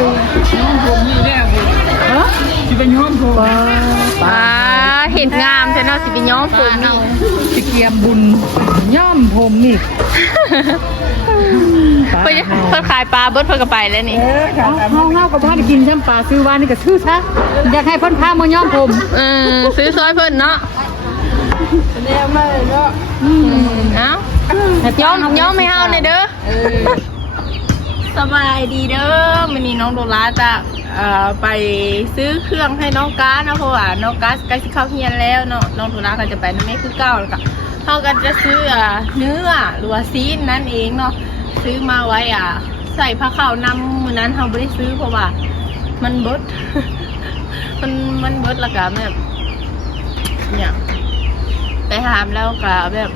ดูย้อมผมนี่แน่ผมเออที่เป็นย้อมผมป้าเห็นงามแต่เนาะสิไปย้อมผมนี่สิเกียมบุญย่อมผมอีกเพิ่นเพิ่นขายปลาเบิดเพิ่นก็ไปแล้วนี่เออเฮาเฮาเฮากับพาไปกินช่ำปลาซื้อวานนี่ก็ซื้อซะอยากให้เพิ่นพามาย่อมผมเออซื้อซอยเพิ่นเนาะเนี่ยไม่เนาะอืมเอ้าให้ย้อมย้อมให้เฮาหน่อยเด้อ สบายดีเด้อมื้อนี้น้องโดราจะเอ่อไปซื้อเครื่องให้น้องกาซเนะเพราะว่าน้องก๊าซใกล้สิเข้าเรียนแล้วเนาะน้องโดราก็จะไปนำแม่คือเก่าแล้วก็เฮาก็จะซื้ออ่าเนื้อหรือว่าซีนนั่นเองเนาะซื้อมาไว้อะ ใส่ผ้าขาวนำมือนั้นเฮาบ่ได้ซื้อเพราะว่า มันเบิดมันมันเบิดแล้วก็แบบเนี่ยไปหามแล้วก็แบบ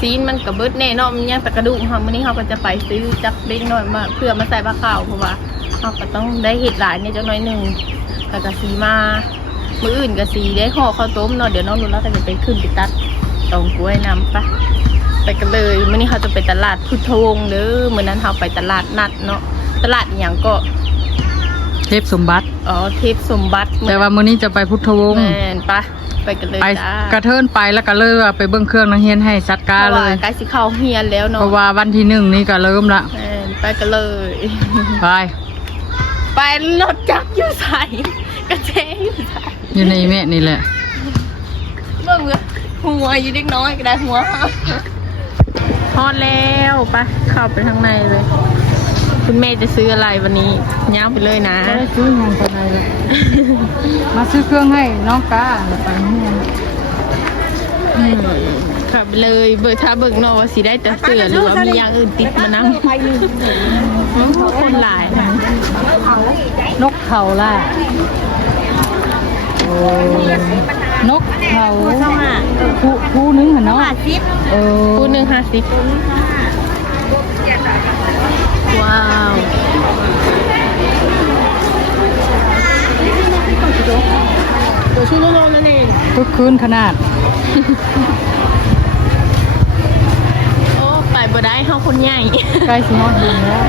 ซีนมันกับเบิดแน่เนอนมันยังแต่กระดูกค่ะมื้อนี้เขาก็จะไปซื้อจักเล็กน้อยมาเพื่อมาใส่ผ้าขาวเพราะว่าเขาก็ต้องได้เห็ดหลายในจังน้อยหนึ่งแล้วก็สีมามืออื่นก็สีได้ห่อข้าวต้มเนาะเดี๋ยวน้องนุ่นแล้วก็จะไปขึ้นไปตัดตองกล้วยน้ำปะไปกันเลยมื้อนี้เขาจะไปตลาดพุทธวงศ์เด้อมื้อนั้นเขาไปตลาดนัดเนาะตลาดอย่างก็ เทพสมบัติ อ๋อเทพสมบัติแต่ว่ามื้อนี้จะไปพุทธวงศ์แม่นปะไปกันเลยไปจ้ากระเทินไปแล้วก็เลยว่าไปเบิ่งเครื่องนักเรียนให้จัดการเพราะเลว่าย ใกล้สิเข้าเฮียนแล้วเพเนาะราะว่าวันที่หนึ่งนี่ก็เริ่มละแม่นไปกันเลย ไปไปรถจักรอยู่ใส่กระเจอยู่ใส่อยู่ในแม่นี่แหละ เบิ่งเลยหัวอยู่เด็กน้อยก็ได้หัวทอดแล้วไปเข้าไปข้างในเลย คุณแม่จะซื้ออะไรวันนี้ย่างไปเลยนะไม่ได้ซื้องานภายในเลยมาซื้อเครื่องให้น้องกาแล้วไปเฮียนอืมขับไปเลยเบิกถ้าเบิกนอกว่าสิได้แต่เสือหรือว่ามีอย่างอื่นติดมานั่งคนหลายนะนกเขาล่ะโอ้นกเขาผู้ผู้นึงเหรอเนาะเออคู่หนึ่งห้าสิบ ว้าวตัวชื่อโลนั่นเองทุกคืนขนาด โอ้ไปบ่ได้เฮาคนใหญ่ใกล้สิฮอดบุญแล้ว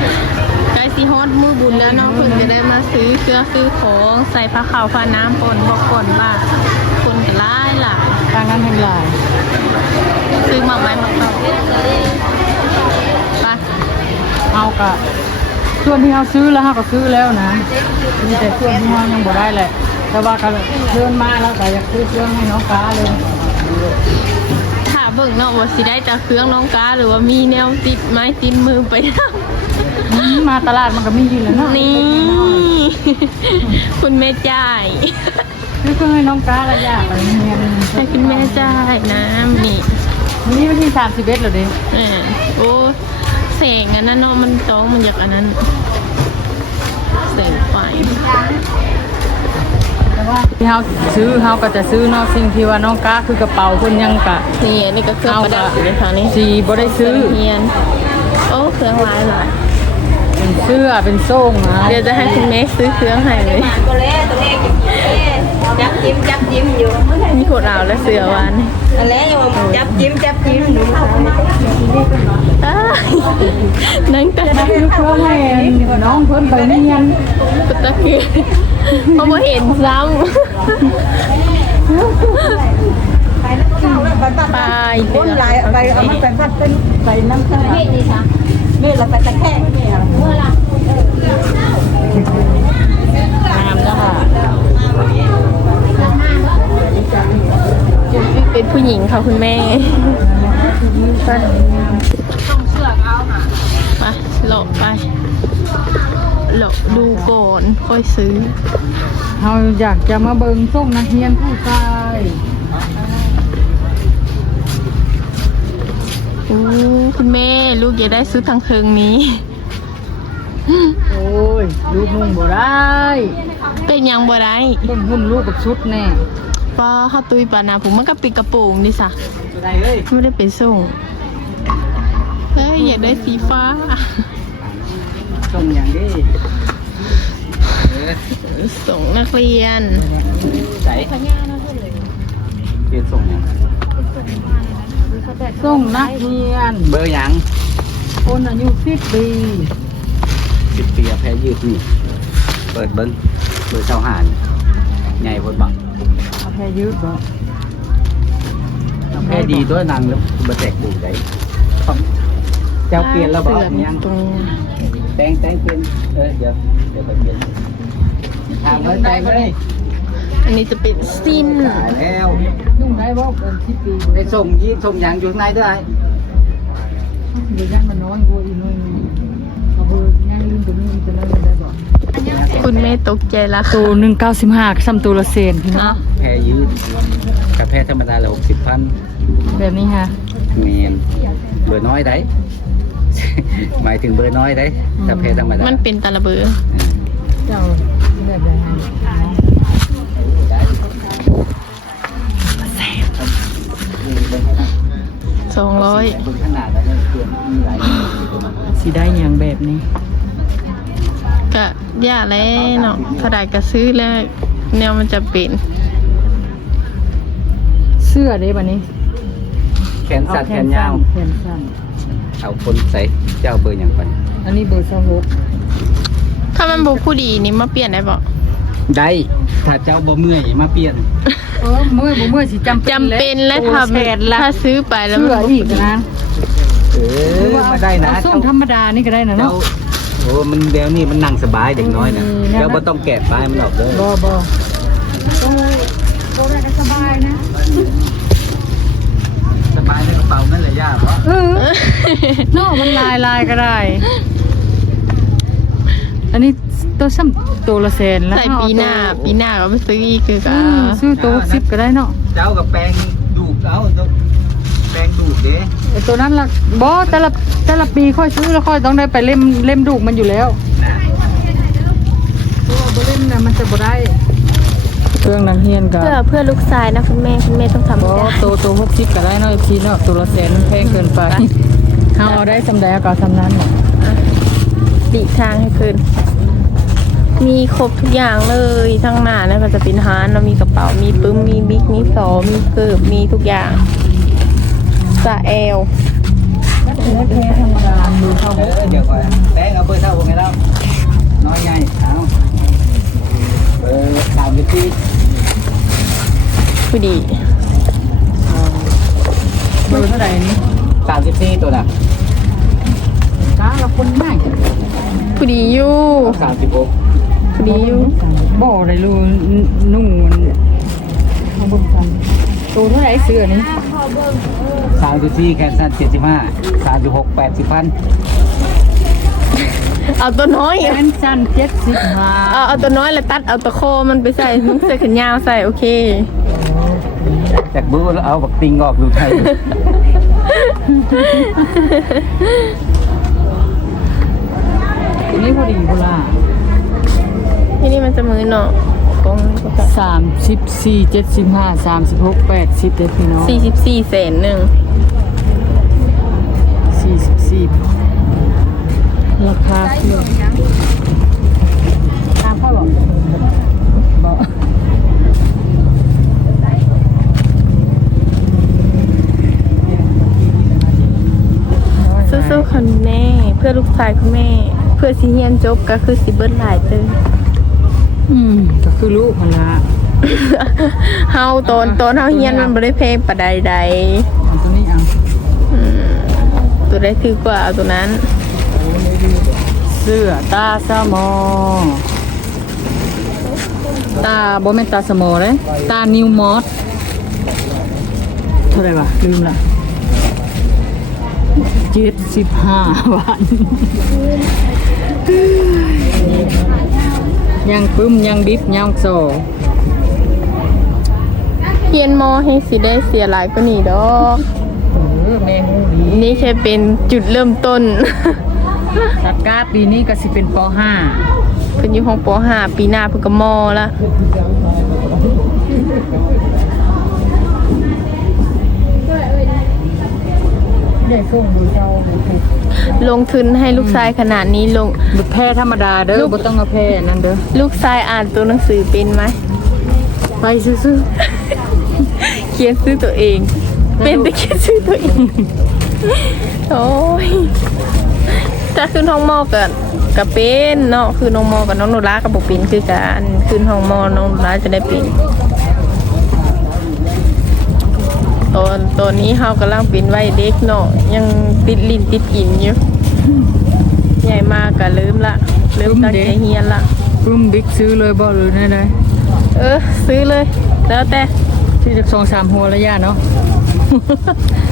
ใกล้สิฮอดมือบุญแล้วน้องเพิ่นจะได้มาซื้อเครื่องซื้อของใส่ผ้าขาวผ้าน้ำปนบอกก่อนว่าคนก็หลายหลายทางนั้นแห่งหลายซื้อมาไว้มาต่อไป เอากะส่วนที่เราซื้อแล้วเราก็ซื้อแล้วนะมีแต่ส่วนที่เรายังบ่ได้แหละแต่ว่าก็เชิญมาแล้วก็อยากซื้อเครื่องให้น้องกาเลยถ้าเบิ่งเนาะว่าสิได้จากเครื่องน้องกาหรือว่ามีแนวติดไม้ติดมือไปทำอืมมาตลาดมันก็มีอยู่แล้วเนาะนี่ คุณแม่จ่ายซื้อเครื่องให้น้องกาแล้วอยากไปเรียนให้คุณแม่จ่ายนะนี่วันนี้วันที่สามสิบเอ็ดแล้วเด้เออโอ้ แสงอันนั้นเนาะมันต้องมันอยากอันนั้นแสงไฟแต่ว่าที่เราซื้อเราก็จะซื้อเนอกสิ่งที่ว่าน้องกาคือกระเป๋าคนยังกะนี่อันนี้ก็เครื่องประดับอยู่ในทางนี้สีบ่ได้ซื้อเฮียนโอ้เครื่องหลายหลายเป็นเสื้อเป็นโซ่งนะเดี๋ยวจะให้คุณแม่ซื้อเครื่องให้เลยตัวเล็กตัวเล็กจับจิ้มจับจิ้มอยู่มีขวดราวและเสือวานอะไรอยู่จับจิ้มจับจิ้มอยู่ อ้ายนั่งแต่ซื้อเครื่องให้น้องเพิ่นไปเรียนปตะเกียบเพราะว่าเห็นซ้ำไปเดือลายไปเอามาเป็นพัดเป็นไปน้ำข้างนี่นี่ค่ะนี่เราไปตะแคงนี่ค่ะงามแล้วค่ะเป็นผู้หญิงค่ะคุณแม่ ไปไปหลบไปหลบดูก่อนค่อยซื้อเราอยากจะมาเบิ่งส่งนักเรียนผู้ชายอู้คุณแม่ลูกอย่าได้ซื้อทางเทิงนี้ โอ้ย ลูกนุ่งบ่ได้ เป็นหยังบ่ได้เบิ่งหุ่นลูกกับชุดแน่ ป้าข้าตุยปานาผมมันก็ปิดกระโปรงดิสะบ่ได้เลยไม่ได้ไปส่งเฮ้ยอยากได้สีฟ้าส่งอย่างนี้ส่งนักเรียนใส่เปลี่ยนส่งยังส่งนักเรียน เบอร์ยังคนอายุ10ปีสิบปีแพ้ยืดนี่ เปิดเบิ้งเบอร์เช้าหานใหญ่พดบักเอาแพรยืดบ่แพ้ดีด้วยนางแล้วบะแตกดูได้เจ้าเปลี่ยนแล้วบอกเสือยังตรงแตงแตงเปลี่ยนเออเดี๋ยวเดี๋ยวไปเปลี่ยนทางเลยใจมาเลยอันนี้จะเป็นสิ้นตายแล้วนุ่งได้บ่เกิน10ปีได้ส่งยีนส่งยางอยู่ข้างในด้วยเดี๋ยวยังมันน้อยกว่าอีกหน่อยหนึงเอาเบอร์ยังลืมตัวนี้อีกตัวนั้นได้บ่ คุณแม่ตกใจละค่ะตัว195ซ้ำตัวละเซนพี่น้องแพ้ยืดกับแพ้ธรรมดาละหกสิบพันแบบนี้ฮะเมียนเบอร์น้อยได้ หมายถึงเบอร์น้อยได้กับแพ้ธรรมดา มันเป็นตะละเบอเจ้าแบบใดให้สองร้อยเบอร์ขนาดแล้วเนี่ยเปลี่ยนมีหลายประมาณสิได้หยังแบบนี้ ก็ย่าแล้วเนาะถ้าได้ก็ซื้อแล้วแนวมันจะเป็นเสื้อได้บัดนี้แขนสั้นแขนยาวแขนสั้นเอาคนใส่เจ้าเบอร์อย่างไปอันนี้เบอร์26ถ้ามันบุผู้ดีนี่มาเปลี่ยนได้บ่ได้ถ้าเจ้าบ่เมื่อยมาเปลี่ยนเออเมื่อยบ่เมื่อยสิจำเป็นจำเป็นและโอ้ทำแสนละถ้าซื้อไปแล้วเสื้อมันอีกนะเออมาได้นะเอาส้เจ้ามธรรมดานี่ก็ได้นะเจ้าเนาะ โอ้มันเดี๋ยวนี้มันนั่งสบายเด็กน้อยนะอืมเดี๋ยวบ่ต้องแกะปลายมันออกเลยบ่บ่โอ้โอ้ได้ก็สบายนะสบายในกระเป๋านั่นแหละย่าเพราะเออเนาะมันลายลายก็ได้ อันนี้ตัวซ้ำตัวละแสนแล้วใส่ปีหน้า ปีหน้าก็ไปซื้ออีกคืออืก็มซื้อตัว60ก็ได้เนาะเจ้ากับแปรงดูดเอาตัว แปรงดูดเด้ไอ้ตัวนั้นล่ะบ่แต่ละแต่ละปีค่อยซื้อแล้วค่อยต้องได้ไปเล่มเล่มดูกมันอยู่แล้วน่ะตัวบ่เล่มน่ะมันจะบ่ได้เครื่องนังเฮียนกับเพื่อเพื่อลูกชายนะคุณแม่คุณแม่ต้องทำบ่ได้ตัวตัว60ก็ได้เนาะอีกทีเนาะตัวละแสนมันแพงเกินไปเฮาเอาได้สำใดก็เอาสำนั้นน่ะปีกทางให้เพิ่นมีครบทุกอย่างเลยทั้งหน้าแล้วก็จะเป็นฮานแล้วมีกระเป๋า มีปึ้ม มีบิ๊ก มีซอมีเกิบมีทุกอย่าง สะแอลแท้ธรรมดาดูเข้าเออเดี๋ยวก่อนแปรงเอาเบอร์เท่าไงแล้วน้อยไงเอาเบอร์สามสิบสี่ผู้ดีเบอร์เท่าไหร่นี่สามสิบสี่ตัวน่ะตาละคนง่ายผู้ดีอยู่สามสิบหกผู้ดีอยู่บ่ได้รู้นุ่งมันเอาเบิ่งกัน ตัวเท่าไหร่เสื้อนี่สามสิบสี่แขนสั้นเจ็ดสิบห้าสามสิบหกแปดสิบพันเอาตัวน้อยแขนสั้น75เอาเอาตัวน้อยแล้วตัดเอาตัวโคมันไปใส่นุ่งเสื้อแขนยาวใส่โอเค จากบูแล้วเอาบักติงออกดูไทยนนี้พอดีเวลาที่นี่มันจะมือเนาะ กงสามสิบสี่เจ็ดสิบห้าสามสิบหกแปดสิบเด็ดพี่น้องสี่สิบสี่เซนหนึ่งสี่สิบสี่ราคาเครื่องตามพ่อบอกบอกสู้ๆคุณแม่ เพื่อลูกชายคุณแม่ เพื่อสิเฮียนจบก็คือสิเบิดหลายเติม อืมก็คือลูกมันละเฮาตอนตอนเฮาเฮียนมันบ่ได้เพลงปะใดใดเอาตัวนี้เอาๆอืมตัวได้ถือกว่าเอาตัวนั้น เสื้อตาสมอ ตาบ่แม่นตาสมอเลยตานิวมอสเท่าไหร่วะลืมละเจ็ดสิบห้าบาท ยังปึ้มยังดิบยังโซเฮียนมอให้สิได้เสียหลายกว่านี้ดอกเออแม่ฮู้ดีนี่แค่เป็นจุดเริ่มต้น สักกาปีนี้ก็สิเป็นปเพิ่นอยู่ห้องป .5 ปีหน้าเพิ่นก็มอละ ได้ส่งดูเจ้าลงทุนให้ลูกชายขนาดนี้ลง บุแพ้ธรรมดาเด้อบ่ต้องเอาแพ้นั่นเด้อ ลูกชายอ่านตัวหนังสือเป็นไหม ไปซื่อเขียนซื้อตัวเอง เป็นแต่เขียนซื้อตัวเอง โอ้ยถ้าขึ้นห้องมอกันก็เป็นเนาะคือน้องมอกับน้องโนรากับบ่เป็นคือกันขึ้นห้องมอน้องโนราจะได้เป็น ตอนตอนนี้เฮากำลังเป็นวัยเด็กเนาะยังติดลิ้นติดกินอยู่ ใหญ่มากก็ลืมละลืมตั้งใจเฮียนละปึ้มบิ๊กซื้อเลยบ่หรือไงได้เออ ซื้อเลย แล้วแต่ที่จะสองสามหัวระยะเนาะ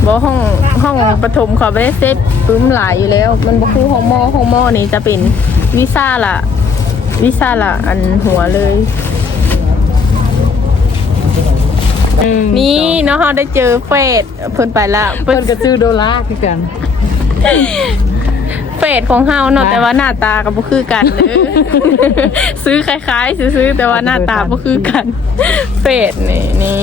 บอกห้องห้องปฐมเขาไม่ได้เซตปึ้มหลายอยู่แล้ว มันบอกคือห้องมอห้องมอนี่จะเป็นวีซ่าละวีซ่าละอันหัวเลย หง นี่เนาะเราได้เจอเฟสเพิ่นไปละเพิ่เพิ่นนก็ซื้อโดลาร์คือกันเฟสของเฮาเนาะนะแต่ว่าหน้าตาก็บ่คือกันเด้อซื้อคล้ายๆซื้อๆแต่ว่าหน้าตาบ่คือกันเฟสนี่นี่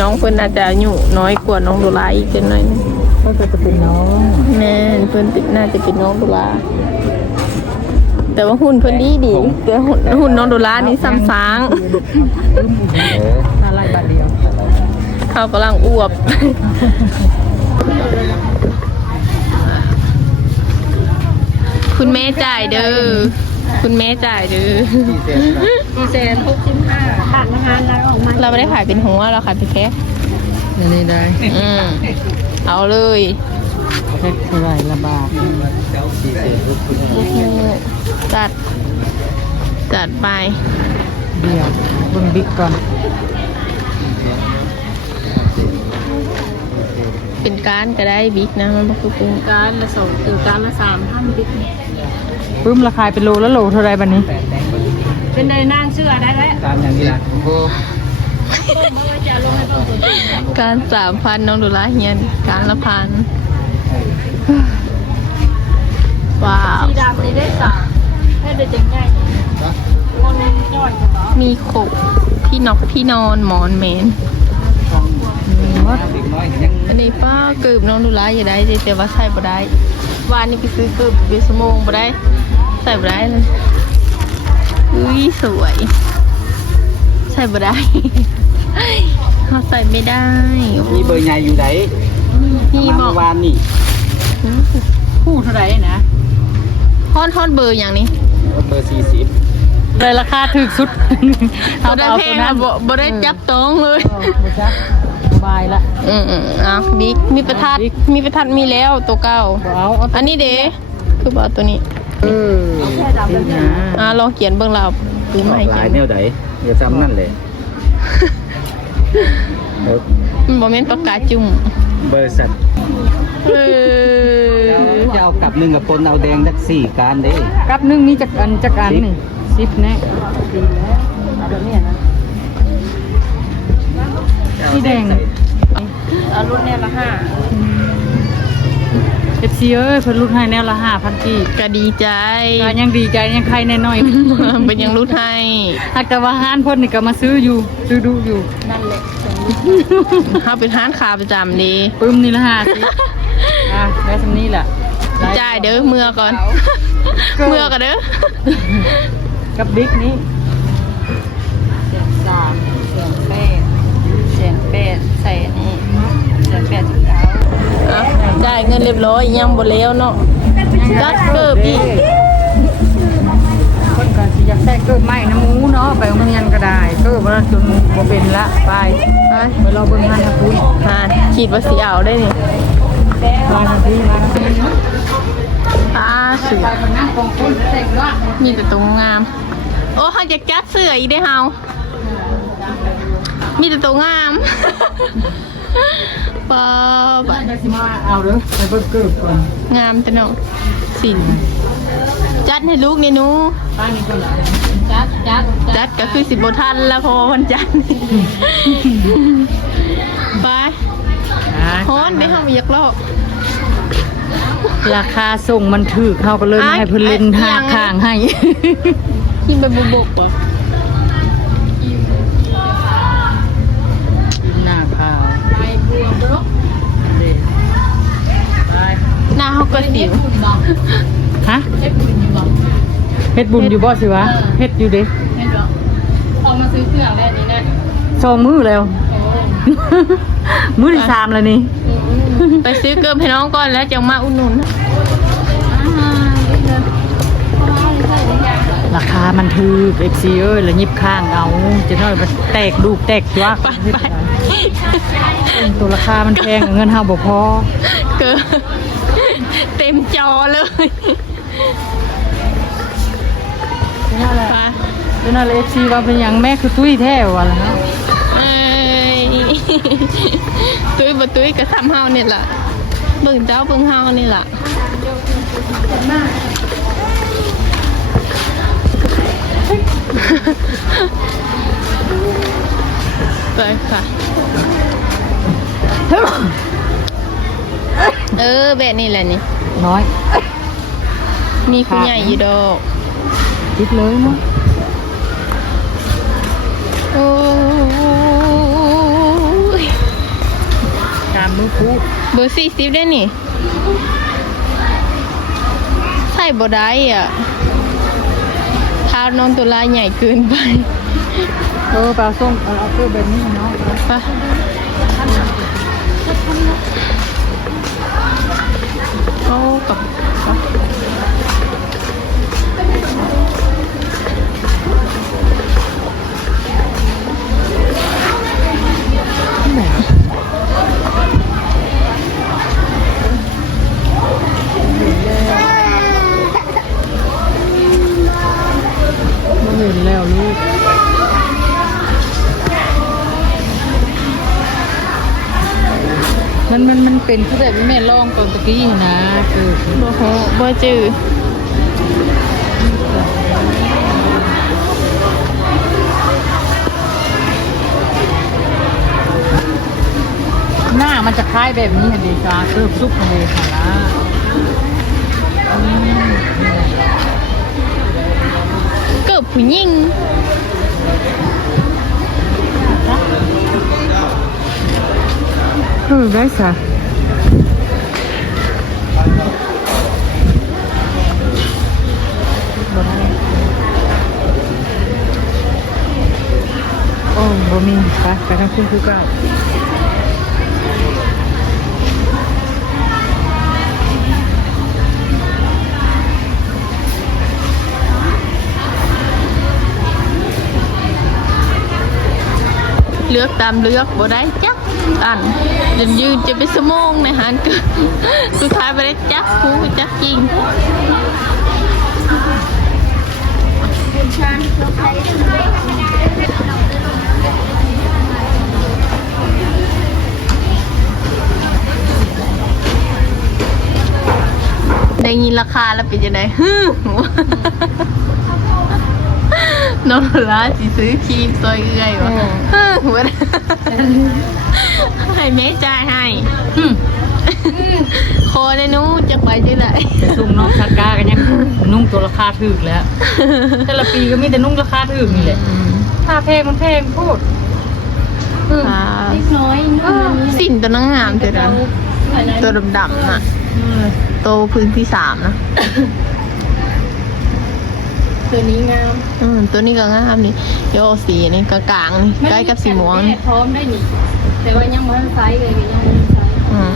น้องเพิ่นน่าจะอายุน้อยกว่าน้องโดราอีกจังหน่อยนึงเพิ่นก็จะเป็นน้องแม่นเพิ่นติดน่าจะเป็นน้องโดราแต่ว่าหุ่นเพิ่นดีดีแต่หุ่นหุ่นน้องโดรานี่ซ้ำซ้างเออน่ารักบาทเดียวเขากำลังอวบคุณแม่จ่ายเด้อ คุณแม่จ่ายเด้อที่เซ็นนะสี่แสนหกสิบห้าผ่านอาหารแล้วออกมา เราไม่ได้ขายเป็นหัวเราขายเป็นแค่นี่นี่ได้ อืมเอาเลยเฮ็ดเท่าไหร่ละบาทจัด จัดไป เดียวเบิ่งบิ๊กก่อน เป็นการก็ได้บิ๊กนะมันก็คือเป็นการละสองถึงการละสามพันบิ๊กปึ้มราคาเป็นโลแล้วโลเท่าไหร่บัดนี้ เป็นในนางเชื่อได้แล้วตามอย่างนี้ละโอ้จะลงให้เพิ่มการสามพันน้องดูแลเฮียน การละพันว้าวสีดำนี่ได้สามให้ได้จังง่ายคนย่อยกว่ามีโขกที่นอกที่นอนหมอนเมน วัดเด็กน้อยยังอันนี้ป้าเกือบน้องดูแลอย่าได้แต่ว่าใส่บ่ได้วานนี้ไปซื้อเกือบเบสโมงบ่ได้ใส่บ่ได้เลยอุ้ยสวย ใส่บ่ได้เขาใส่ไม่ได้มีเบอร์ใหญ่อยู่ไหนพี่มาบอเมื่กอวานนี่คู่เท่าไหร่นะฮอนฮอนเบอร์อย่างนี้เบอร์สี่สิบเลยราคาถูกสุดบ่ได้แพงอะบ่บ่ได้จับต้องเลยเออ บ่จับสบายละ อืมอืมอะบิ๊กมีประทัดบิ๊ก มีประทัดมีแล้วตัวเก่าบ่เอาเอาอันนี้เด้คือบ่เอาตัวนี้ เออนี่นะอะลองเขียนเบิ่งเราหรือไม่หเขีลายยนแนวไหนเดี๋ยวจำนั่นเลยเออมันบ่แม่นปากกาจุ่มเบอร์สัตว์เออจะเอากลับหนึ่งกับคนเอาแดงดักสี่การเด้กับหนึงมีจักอันจักอันนี่สิบแน่สีแดง เอารุ่นเนี่ยละห้าเอฟซีเอ้ยเพิ่นลดให้แนวละ5,000กีบก็ดีใจ ก็ยังดีใจยังใครแน่น้อยเป็นยังรู้ไทยหากแต่ว่าห้านเพิ่นนี่ก็มาซื้ออยู่ ซื้อดูอยู่ นั่นแหละเฮาเป็นร้านค้าประจำดีปึ้มนี่ละห้าสิอะได้สำนี้แหละจ่ายเด้อเมื่อก่อน เมื่อก่อนเด้อ กับบิ๊กนี้แสนสามแสนแปดแสนแปดแสน จ่ายเงินเรียบร้อยยังบ่แล้วเนาะจัดเกิบอีกคนก็สิอยากได้เกิดไม้น้ำหมูเนาะไปโรงเรียนก็ได้เกิดว่าจนบ่เป็นละไปไปไปรอเบิ่งงานนะคุณอ่าคิดว่าสิเอาได้นี่มาทันทีมาทันทีเนาะอ่าสวยไปคนนั่งกองคุณเสกว่ามีแต่ตรงงาม โอ้เขาจะจัดเสื้ออีได้เฮามีแต่ตัวงาม ป้าบบ้านจะสิมาเอาเด้อไปเบิ่งเกิดก่อนงามแต่เนาะสินจัดให้ลูกนี่หนูบ้านนี้คนละจัดจัดจัดก็คือสิบทันแล้วเพอวันจันทร์ไปฮอนได้ห้ามอยากลอกราคาส่งมันถูกเฮาก็เลยมาให้เพิ่นเล่นอะหายังข้างให้กินไปบบกป่ะ หน้าขาว ไปบัวบล็อก เด็ไป หน้าเขาก็สิว คุณบอก ฮะ เช็คคุณอยู่บอก เฮ็ด บุญอยู่บ่สิวะเฮ็ดอยู่เด้ไม่บอกพอมาซื้อเครื่องแล้วนี่นะสองมือแล้ว โอ้มือที่สามแล้วนี่ไปซื้อเกิมให้น้องก่อนแล้วจะมาอุ่นนุนอ่าดีเลยถือเอฟซีเอ้ยแล้วยิบข้างเอาจะน้อยมันแตกลูกแตกยักไปไปตัวราคามันแพงเงินเฮาบ่พอ เกินเต็มจอเลย นั่นแหละไปเดี๋ยวนั่นเอฟซีว่าเป็นหยังแม่คือตุ้ยแท้ว่ะล่ะฮะเอ้ยตุ้ยบ่ตุ้ยก็ซ้ำเฮานี่ล่ะเบิ่งเจ้าเบิ่งเฮานี่ล่ะไปค่ะ เออแบบนี้แหละนี่ น้อย มีคุณใหญ่อยู่ดอก คิดเลยเนาะโอ้ยตามมือพูดเบอร์สี่สิบได้นี่ ใส่บ่ได้อะเท้าน้องตัวลายใหญ่เกินไป เออปลาส้มเอาเอาคือแบบนี้เนาะไปโอ้กับ เป็นคือแบบแม่ลองตอนตะกี้นะคือบ่โหบ่จื้อหน้ามันจะคล้ายแบบนี้เดชาคือซุปเลยค่ะละเกิดผู้หญิงคือไมีไปไปทางคุณคือเก่าเลือกตามเลือกบ่ได้จักอันยืนยืนจะไปสมองในหันกิดสุดท้ายบ่ได้จักผู้จักจริง ได้ยินราคาแล้วเป็นยังไงฮึมน้องร้านสิซื้อครีมซอยเอื่อยวะฮึมวะให้แม่จ่ายให้ฮึมคอในนู้จะไปที่ไหนแต่ซุ่มน้องชากากันยังนุ่งตัวราคาถูกแล้ว แต่ละปีก็มีแต่นุ่งราคาถูกนี่แหละถ้าแพงมันแพงพูดคืออ่าเล็กน้อยเออสินตัวนังงามเจอนะตัวดำๆน่ะ โตวพื้นที่สามนะตัวนี้งามอืมตัวนี้ก็งามนี่โยสีนี่กลางๆนี่ใกล้กับสีม่วงแม่นี่พร้อมได้นี่แต่ว่ายังไม่ทันไซส์เลยก็ยังไม่ทันไซส์อืม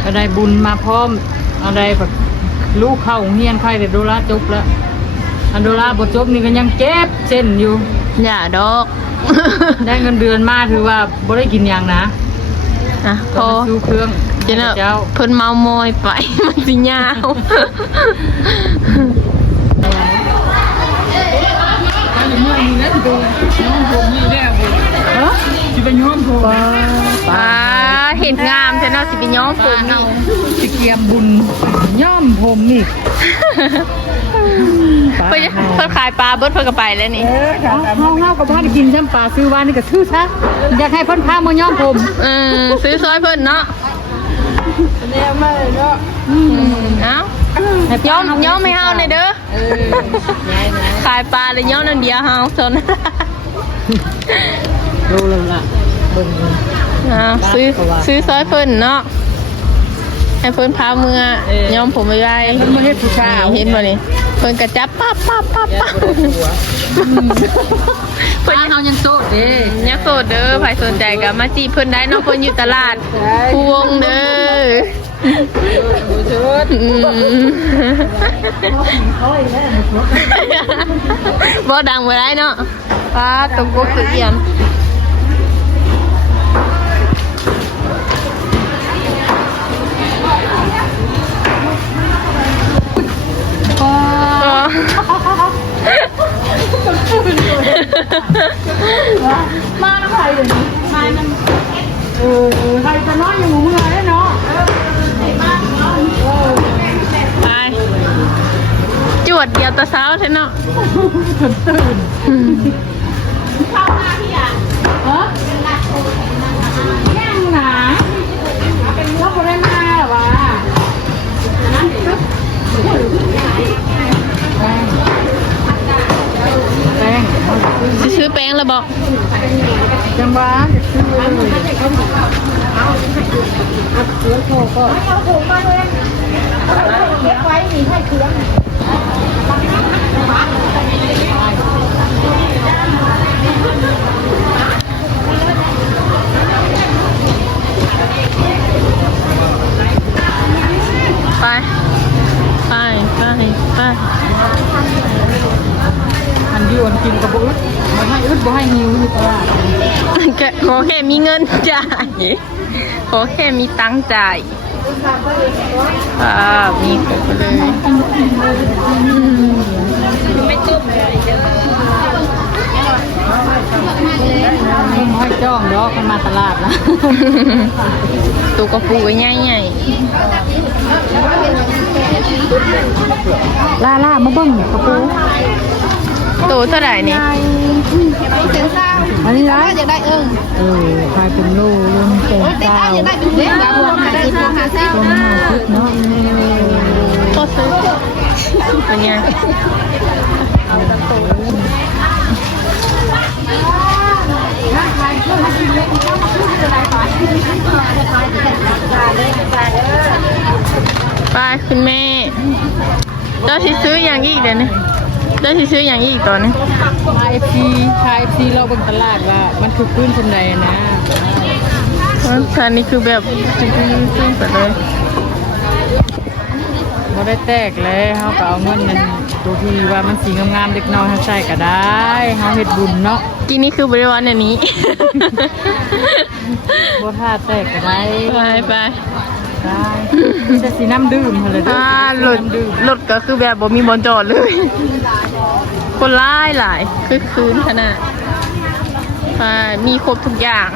เอาได้บุญมาพร้อมเอาได้แบบลูกเข้าโรงเรียนใครแต่โดราจบแล้วอันโดราบทจบนี่ก็ยังเจ็บเส้นอยู่อย่าดอก ได้เงินเดือนมาถือว่าบ่ได้กินอย่างนะ อะพก็อมาซื้อเครื่องเจ้าเนาะเจ้าเพิ่นเมามอยไปมันสิยาวเออสิไปย้อมผมป้าเห็นงามเจ้าเนาะสิไปย้อมผมนี่สิเกียมบุญย้อมผมนี่ เพิ่นเพิ่นขายปลาเบิดเพิ่นก็ไปแล้วนี่ เฮาเฮาเฮากับพาไปกินช่ำปลาซื้อวานนี่ก็ซื้อซะอยากให้เพิ่นพามาย้อมผมเออซื้อซอยเพิ่นเนาะเรียกมาเลยเนาะเอ้าย้อมย้อมให้เฮาหน่อยเด้อขายปลาเลยย้อมนั่นเดียวเฮาสนดูแล้วล่ะเบิ่งเบิ่งอ่าซื้อซื้อซอยเพิ่นเนาะ ให้เพิ่นพาเมื่อย้อมผมไว้ไว้เพิ่นบ่เฮ็ดผู้ชาย เห็นบ่นี่เพิ่นกระจับปั๊บปั๊บปั๊บปั๊บเพิ่เพิ่นนเฮายังโสดเด้ยักโสดเด้อใครสนใจก็มาจีบเพิ่นได้เนาะเพิ่นอยู่ตลาดผู้วงเด้อโสดอืมบ่ดังไปได้เนาะป้าตกกกคือเอียน มาน้ำไผ่อยู่นี่มาน้ำเออใครจะน้อยอยู่เมื่อได้เนาะไปจวดเดียวแตะเช้าเท่เนาะตื่นตื่นฮะยังหนาเป็นว่าคนได้มาหรอวะแสิซื้อแป้งแล้วบอกจังหวะซื้อเลยเสือโคก็ไป ไปไปไปอันที่วันกินกับบุอึดบ่ให้อึดบ่ให้หิวอยู่ตลาดแค่ขอแค่มีเงินจ่ายขอแค่มีตังค์จ่ายอ่ามีครบเลยน้อยจ้องดอกมันมาตลาดนะตัวกระปูใหญ่ใหญ่ ล่าล่ามาเบิ่งกระปูๆตัวเท่าไหร่นี่อันนี้นะอยากได้เอิงเออขายเป็นโลรวมเป็นเก้าอยากได้เป็นเด็กแบบรวมหาสิบรวมหาสิบรวมห้าสิบเนาะก็ซื้อเป็นไง ไปคุณแม่เจ้าสิซื้ออย่างอีกเดี๋ยวนี้เจ้าสิซื้ออย่างอีกตอนนี้ขายพีขายพีเราเบิ่งตลาดว่ามันคือพื้นคนใดนะอันนี้คือแบบจริงๆซึ่งไปเลยบ่ได้แตกเลยเฮาก็เอาเงินนั้นตัวที่ว่ามันสีงามๆเล็กน้อยเฮาใช้ก็ได้เฮาเฮ็ดบุญเนาะกินนี่คือบริวารอันนี้บ่ท่าแตกก็ได้ไปไป ได้มีแต่สีน้ำดื่มหั่นเลยเด้ออ่าสีรถน้ำดื่มรถก็คือแบบบ่มีบอลจอดเลย คนร้ายหลายคือคืนขนาดไปมีครบทุกอย่าง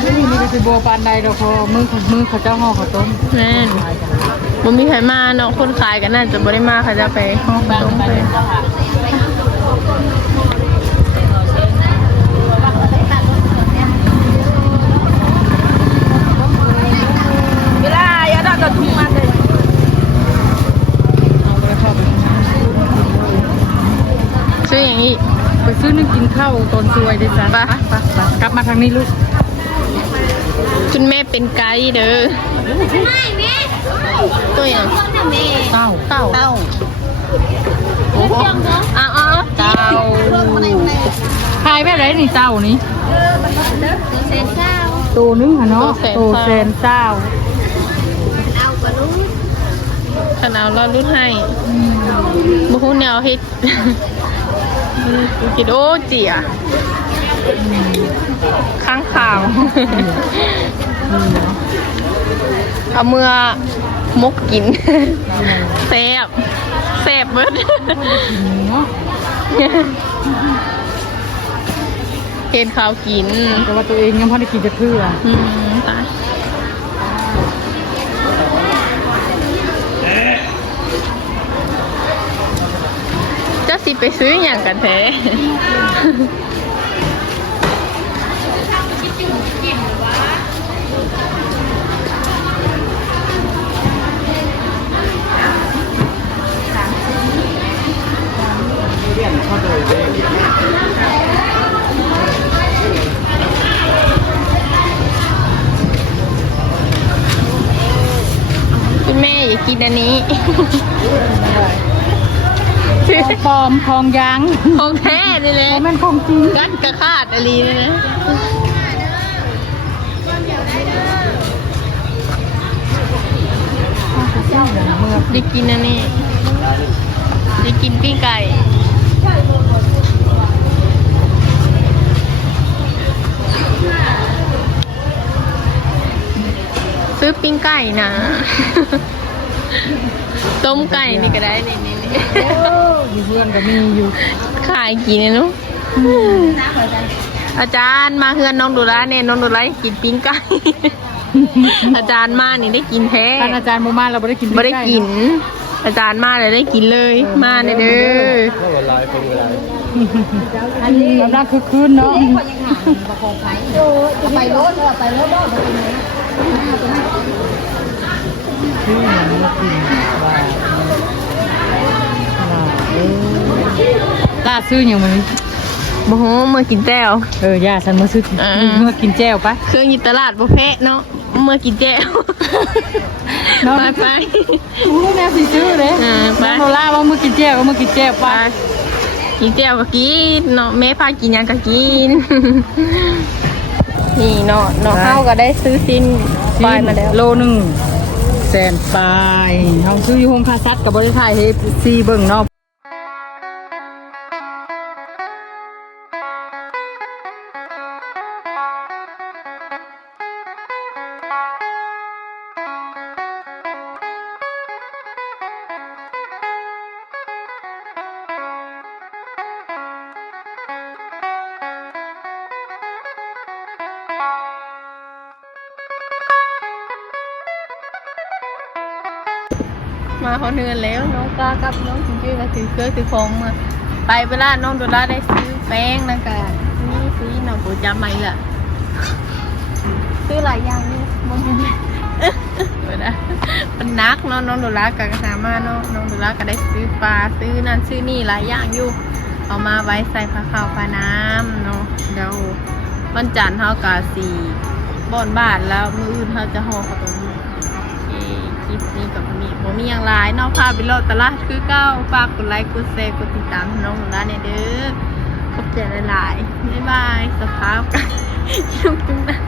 ไม่มีมีแต่สิบ่ปานใดดอกพอมือของมือเขาเจ้าห่อข้าวต้มแม่นบ่มีใครมาเนาะคนขายกันน่าจะบ่ได้มาเขาจะไปห้องต้มไปเวลาอย่าดักกับทุกมันเลย เอาเลยเข้าไปข้างใน ซื้ออย่างนี้ ไปซื้อนึงกินข้าวตอนซวยได้จ้ะไปไปไปกลับมาทางนี้ลูกคุณแม่เป็นไกด์เด้อตัวอย่างเต้าเต่าเต่าโอ้โหอ้าวอ้าวเต่าขายแบบไรนี่เต้านี่ตัวนึงค่ะเนาะตัวแสนเต้าขนาดเรารุ่นให้บุคุแนวเฮ็ด กินโอ้เจียข้างข่าวเอาเมื่อมกกินแซ่บแซ่บเบิดเนาะเห็นข้าวกิน แต่ว่าตัวเองยังพอได้กินจะเพื่ออืมตาย จะสิไปซื้ออย่างกันแท้คุณแม่อย่ากินอันนี้ ปลอมทองยางของแท้นี่เลยเพราะมันของจริงกัดกระคาดอะไรนี่นะเมื่อได้กินอันนี้ได้กินปิ้งไก่ซื้อปิ้งไก่นะ ต้มไก่นี่ก็ได้นี่นี่นี่อยู่เพื่อนก็มีอยู่ ขายกินนะนุอาจารย์มาเฮือนน้องดูแลเนี่ยน้องดูแลกินปิ้งไก่ อาจารย์มานี่ได้กินแท้ท่านอาจารย์มูมาเราไม่ได้กินไม่ได้กิน อาจารย์มาเลยได้กินเลย มาเนี่ยเด้อแล้วก็ลอยเป็นอะไรอันนี้กำลังคือคืนเนาะไปรถไปรถรถชื่ออย่าง นี้กินว่าเออกล้าซื้ออย่างมันโอ้โหเมื่อกินแจ้วเออย่าฉันมาซื้ออ่าเมื่อกินแจ่วไปเครื่องอยู่ตลาดบุฟเฟ่ต์เนาะเมื่อกินแจ้วเนาะไปไปอู้แม่สิซื้อเลยอ่าไปน้องโนล่าว่าเมื่อกินแจ่วก็เมื่อกินแจ่วไปไปกินแจ้วก็กินเนาะแม่พากินหยังก็กินนี่เนาะเนาะเฮาก็ได้ซื้อซินปลายมาแล้วโลหนึ่ง แสนปลายเขาซื้ออยู่โฮงคาซัดกับบริษัทเฮฟซีเบิ่งเนาะ มาเขาเนือนแล้ว น้องกากับน้องจิงจื้อก็ถือเครื่องถือของมาไปเวลาน้องโดราได้ซื้อแป้งนะกะนี่ซื้อหน่อยกูจำไม่ละซื้อหลายอย่างนี่มันเป็นเออนะมันนักเนาะน้องโดรากับสามารถเนาะน้องโดราก็ได้ซื้อปลาซื้อนั่นซื้อนี่หลายอย่างอยู่เอามาไว้ใส่ผ้าขาวผ้าน้ำเนาะเดี๋ยววันจันทร์เขากะสีบ่อนบานแล้วมืออื่นเขาจะห่อข้าวต้มเอ่อ คลิปนี้กับมีผมมีอย่างไรนอกภาพไปโลดตลาดคือเก้าฝากกดไลค์กดแชร์กดติดตามน้องหนูได้านเด้อขอบใจหลายๆบ๊ายบายสภาพกันยุ่งจุงนะ